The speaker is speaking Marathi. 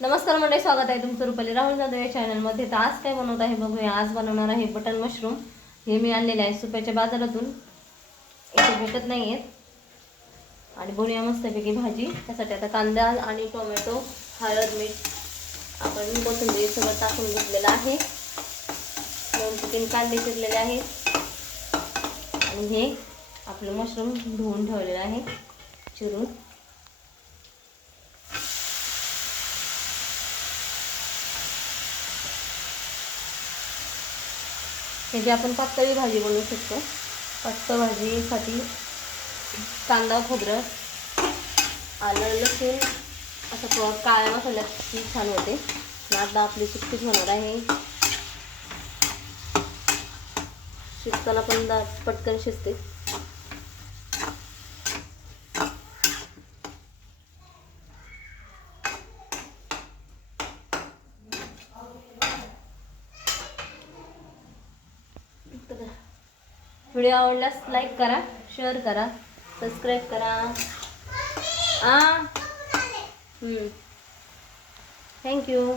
नमस्कार मंडळी, स्वागत आहे तुमचं रुपाली राहुल जाधव या चॅनलमध्ये. तर आज काय बनवत आहे बघूया. आज बनवणार आहे बटन मशरूम. हे मी आणलेले आहे सुप्याच्या बाजारातून, इथे भेटत नाही आहेत. आणि बनवूया मस्तपैकी भाजी. त्यासाठी आता कांदा आणि टोमॅटो, हळद, मीठ आपण कोथिंबीर सगळं टाकून घेतलेलं आहे. 2 ते 3 कांदे चिरलेले आहेत आणि हे आपलं मशरूम धुवून ठेवलेलं आहे चिरून. ह्याची आपण पातळी भाजी बनवू शकतो. पातळ भाजीसाठी कांदा, खोबरं, आलं, लसूण असं काळ्या मसाल्याची छान होते. आता आपली सुक्कीच होणार आहे. शिजताना पण पटकन शिजते. व्हिडिओ आवडल्यास लाईक करा, शेअर करा, सबस्क्राईब करा. थँक्यू.